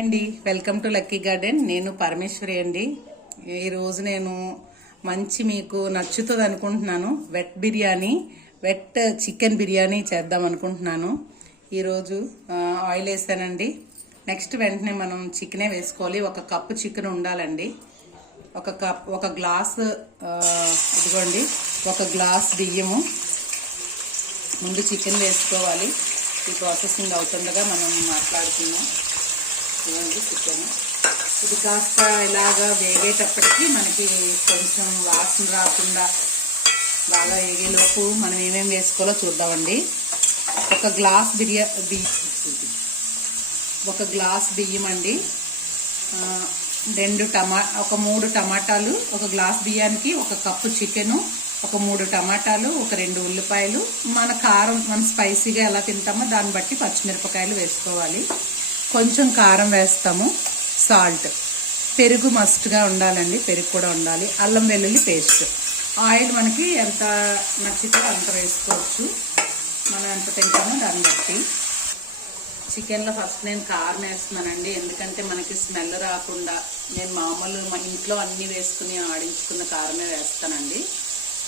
అండి welcome to lucky garden. నేను పరమేశ్వరి అండి. ఈరోజు నేను మంచి మీకు నచ్చుతుంది అనుకుంటున్నాను వెట్ చికెన్ బిర్యానీ చేద్దాం అనుకుంటున్నాను. ఈరోజు ఆయిల్ వేసానండి. నెక్స్ట్ వెంటనే మనం చికెనే వేసుకోవాలి. 1 కప్పు చికెన్ ఉండాలండి. ఒక గ్లాస్ ఇదిగోండి, 1 గ్లాస్ బియ్యము. ముందు చికెన్ వేసుకోవాలి. ఈ ప్రాసెసింగ్ అవుతుండగా మనం మాట్లాడుతున్నాం. ఇవ్వండి చికెన్. ఇది కాస్త ఇలాగా వేగేటప్పటికి మనకి కొంచెం వాసన రాకుండా బాగా వేగేలోపు మనం ఏమేమి వేసుకోవాలో చూద్దామండి. 1 గ్లాస్ బియ్యం అండి, 3 టమాటాలు, 1 గ్లాస్ బియ్యానికి 1 కప్పు చికెను, 3 టమాటాలు, 2 ఉల్లిపాయలు, మన కారం మనం స్పైసీగా ఎలా తింటామో దాన్ని బట్టి పచ్చిమిరపకాయలు వేసుకోవాలి. కొంచెం కారం వేస్తాము, సాల్ట్, పెరుగు మస్ట్గా ఉండాలండి, పెరుగు కూడా ఉండాలి, అల్లం వెల్లుల్లి పేస్ట్. ఆయిల్ మనకి ఎంత నచ్చితే అంత వేసుకోవచ్చు, మనం ఎంత తింటామో దాన్ని బట్టి. చికెన్లో ఫస్ట్ నేను కారం వేస్తున్నానండి, ఎందుకంటే మనకి స్మెల్ రాకుండా. నేను మామూలు మా ఇంట్లో అన్నీ వేసుకుని ఆడించుకున్న కారమే వేస్తానండి.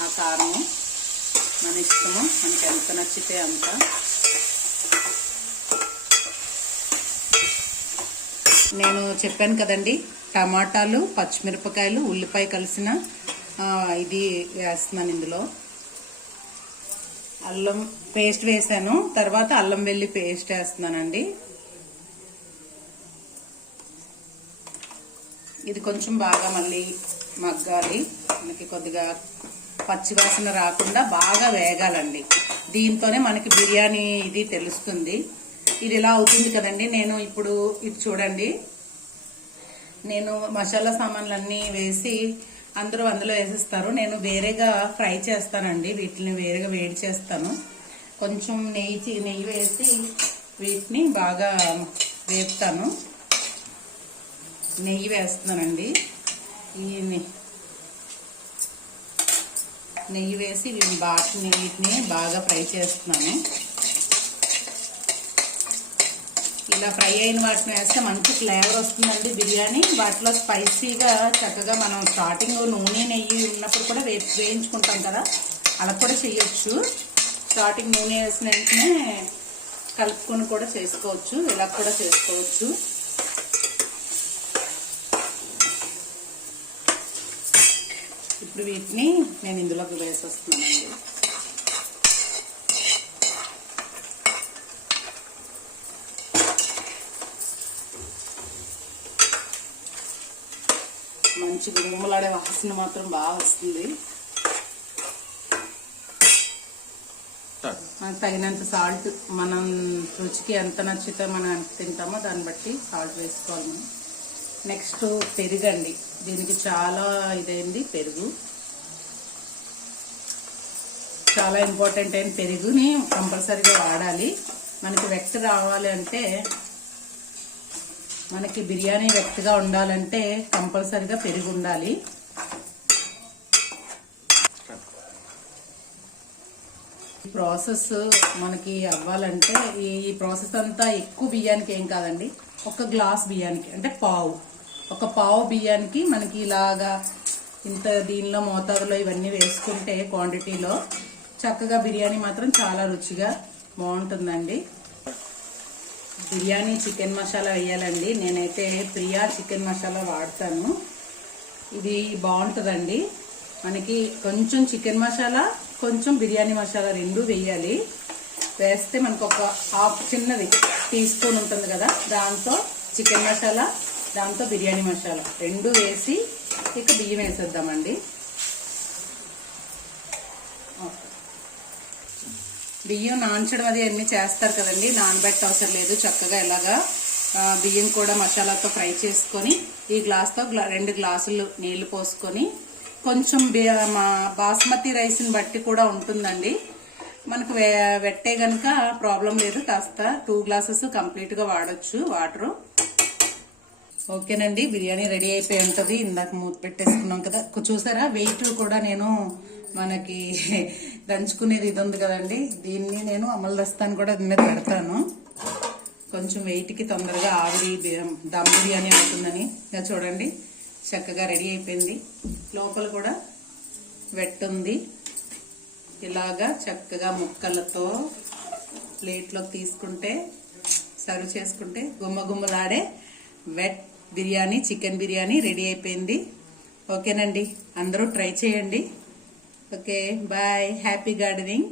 ఆ కారము మన ఇష్టము, మనకి ఎంత నచ్చితే అంత. నేను చెప్పాను కదండి, టమాటాలు, పచ్చిమిరపకాయలు, ఉల్లిపాయ కలిసిన ఇది వేస్తున్నాను. ఇందులో అల్లం పేస్ట్ వేసాను, తర్వాత అల్లం వెల్లి పేస్ట్ వేస్తున్నానండి. ఇది కొంచెం బాగా మళ్ళీ మగ్గాలి, మనకి కొద్దిగా పచ్చివాసన రాకుండా బాగా వేగాలండి. దీంతోనే మనకి బిర్యానీ ఇది తెలుస్తుంది. ఇది ఇలా అవుతుంది కదండి. నేను ఇప్పుడు ఇది చూడండి, నేను మసాలా సామాన్లన్నీ వేసి అందులో వేసేస్తారు. నేను వేరేగా ఫ్రై చేస్తానండి, వీటిని వేరేగా వేడి చేస్తాను. కొంచెం నెయ్యి వేసి వీటిని బాగా వేపుతాను. నెయ్యి వేస్తున్నానండి. ఈ నెయ్యి వేసి వీటిని బాగా ఫ్రై చేస్తున్నాను. ఇలా ఫ్రై అయిన వాటిని వేస్తే మంచి ఫ్లేవర్ వస్తుందండి బిర్యానీ. వాటిలో స్పైసీగా చక్కగా మనం స్టార్టింగ్ నూనె నెయ్యి ఉన్నప్పుడు కూడా వేయించుకుంటాం కదా, అలా కూడా చేయొచ్చు. స్టార్టింగ్ నూనె వేసిన వెంటనే కలుపుకొని కూడా చేసుకోవచ్చు, ఇలా కూడా చేసుకోవచ్చు. ఇప్పుడు వీటిని నేను ఇందులోకి వేసేస్తున్నానండి. మంచి గుమ్మలాడే వాసన మాత్రం బాగా వస్తుంది. తగినంత సాల్ట్, మనం రుచికి ఎంత నచ్చితే మనం ఎంత తింటామో దాన్ని బట్టి సాల్ట్ వేసుకోవాలి మనం. నెక్స్ట్ పెరుగు అండి, దీనికి చాలా ఇదైంది. పెరుగు చాలా ఇంపార్టెంట్ అయిన పెరుగుని కంపల్సరీగా వాడాలి. మనకి వెట్ రావాలి అంటే, మనకి బిర్యానీ వెట్గా ఉండాలంటే కంపల్సరీగా పెరుగు ఉండాలి. ఈ ప్రాసెస్ మనకి అవ్వాలంటే, ఈ ప్రాసెస్ అంతా ఎక్కువ బియ్యానికి ఏం కాదండి, 1 గ్లాస్ బియ్యానికి అంటే ఒక పావు బియ్యానికి మనకి ఇలాగా ఇంత దీనిలో మోతాదులో ఇవన్నీ వేసుకుంటే క్వాంటిటీలో చక్కగా బిర్యానీ మాత్రం చాలా రుచిగా బాగుంటుందండి. బిర్యానీ చికెన్ మసాలా వేయాలండి. నేనైతే ప్రియా చికెన్ మసాలా వాడతాను, ఇది బాగుంటుందండి. మనకి కొంచెం చికెన్ మసాలా, కొంచెం బిర్యానీ మసాలా 2 వేయాలి. వేస్తే మనకు ఒక హాఫ్ చిన్నది టీ స్పూన్ ఉంటుంది కదా, దాంతో చికెన్ మసాలా, దాంతో బిర్యానీ మసాలా 2 వేసి ఇక బియ్యం వేసేద్దామండి. బియ్యం నానచడం అది అన్నీ చేస్తారు కదండి, నానబెట్ట అవసరం లేదు. చక్కగా ఇలాగా బియ్యం కూడా మసాలాతో ఫ్రై చేసుకొని ఈ గ్లాస్తో 2 గ్లాసులు నీళ్లు పోసుకొని, కొంచెం బాస్మతి రైస్ని బట్టి కూడా ఉంటుందండి. మనకు వెట్టే గనుక ప్రాబ్లం లేదు, కాస్త 2 గ్లాసెస్ కంప్లీట్గా వాడచ్చు వాటరు. ఓకేనండి, బిర్యానీ రెడీ అయిపోయి ఉంటుంది. ఇందాక మూత పెట్టేసుకున్నాం కదా, చూసారా వెయిట్ కూడా నేను మనకి దంచుకునేది ఇది ఉంది కదండి, దీన్ని నేను అమలు దస్తాను కూడా దీని మీద పెడతాను. కొంచెం వెయిట్కి తొందరగా దమ్ బిర్యానీ అవుతుందని. ఇలా చూడండి చక్కగా రెడీ అయిపోయింది. లోపల కూడా వెట్ ఉంది. ఇలాగా చక్కగా ముక్కలతో ప్లేట్లో తీసుకుంటే సర్వ్ చేసుకుంటే గుమ్మగుమ్మలాడే wet biryani, chicken biryani ready అయిపోయింది. ఓకేనండి, అందరూ ట్రై చేయండి. Okay, bye, happy gardening.